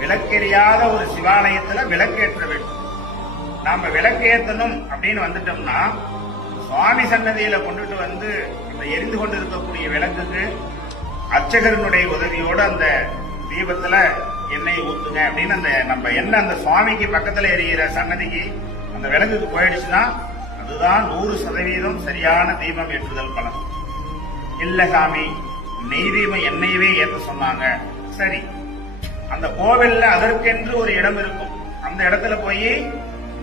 விளக்கெரியாத ஒரு சிவாலயத்துல விளக்கேற்ற வேண்டும். நாம விளக்கேற்றணும் அப்படின்னு வந்துட்டோம்னா சுவாமி சன்னதியில கொண்டுட்டு வந்து அந்த எரிந்து கொண்டு இருக்கக்கூடிய விளக்குக்கு அர்ச்சகரனுடைய உதவியோடு அந்த தீபத்துல எண்ணெய் ஊத்துங்க அப்படின்னு அந்த நம்ம எண்ணெய் அந்த சுவாமிக்கு பக்கத்துல எரியிற சன்னதிக்கு அந்த விளக்குக்கு போயிடுச்சுன்னா அதுதான் 100% சரியான தீபம் ஏற்றுதல் பலன். இல்ல சாமி, நெய் தீபம் எண்ணெயவே ஏற்ற சொன்னாங்க. சரி, அந்த கோவில்ல அதற்கென்று ஒரு இடம் இருக்கும், அந்த இடத்துல போய்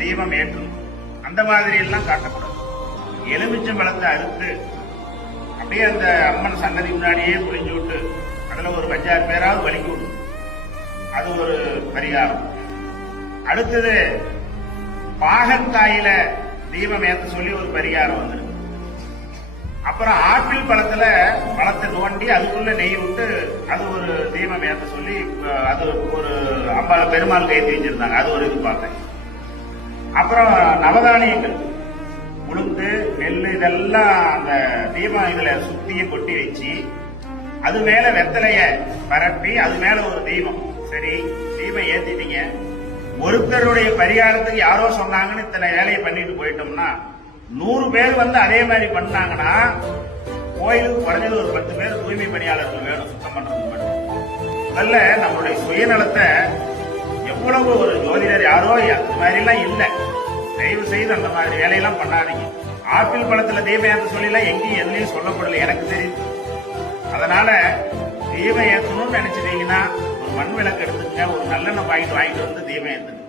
தீபம் ஏற்றணும். அந்த மாதிரி எல்லாம் காட்டக்கூடாது. எலுமிச்சம் பழத்தை அறுத்து அப்படியே அந்த அம்மன் சன்னதி முன்னாடியே புரிஞ்சு விட்டு அதுல ஒரு 5-6 பேராவது வலிக்கு விடும். அது ஒரு பரிகாரம். அடுத்தது பாகற்காயில தீபம் ஏற்ற சொல்லி ஒரு பரிகாரம் வந்துருக்கு. அப்புறம் ஆப்பிள் பழத்தை நோண்டி அதுக்குள்ள நெய் விட்டு அது ஒரு தீபம் ஏற்ற சொல்லி அது ஒரு பெருமாள் கைத்தி வச்சிருந்தாங்க. அது ஒரு இது பார்த்தேன். அப்புறம் நவதானியங்கள் உளுந்து நெல் இதெல்லாம் அந்த தீபம் இதுல சுத்திய கொட்டி வச்சு அது மேல வெத்தலைய பரப்பி அது மேல ஒரு தீபம். சரி, தீபம் ஏத்திட்டீங்க. ஒருத்தருடைய பரிகாரத்துக்கு யாரோ சொன்னாங்கன்னு இத்தனை வேலையை பண்ணிட்டு போயிட்டோம்னா 100 பேர் வந்து அதே மாதிரி பண்ணாங்கன்னா கோயிலுக்கு குறைஞ்சது ஒரு 10 பேர் தூய்மை பணியாளர்கள் வேணும் சுத்தம் பண்றது மட்டும். முதல்ல நம்மளுடைய சுயநலத்தை எவ்வளவு ஒரு ஜோதிடர் யாரோ அந்த மாதிரி எல்லாம் இல்லை. தயவு செய்து அந்த மாதிரி வேலையெல்லாம் பண்ணாதீங்க. ஆப்பிள் பழத்துல தீபம் ஏற்ற சொல்லலாம் எங்கேயும் எதுலையும் சொல்லப்படல, எனக்கு தெரியுது. அதனால தீபம் ஏற்றணும்னு நினைச்சிட்டீங்கன்னா ஒரு மண் விளக்கு எடுத்துங்க, ஒரு நல்லெண்ணெய் பாக்கெட் வாங்கிட்டு வந்து தீபம் ஏற்றுங்க.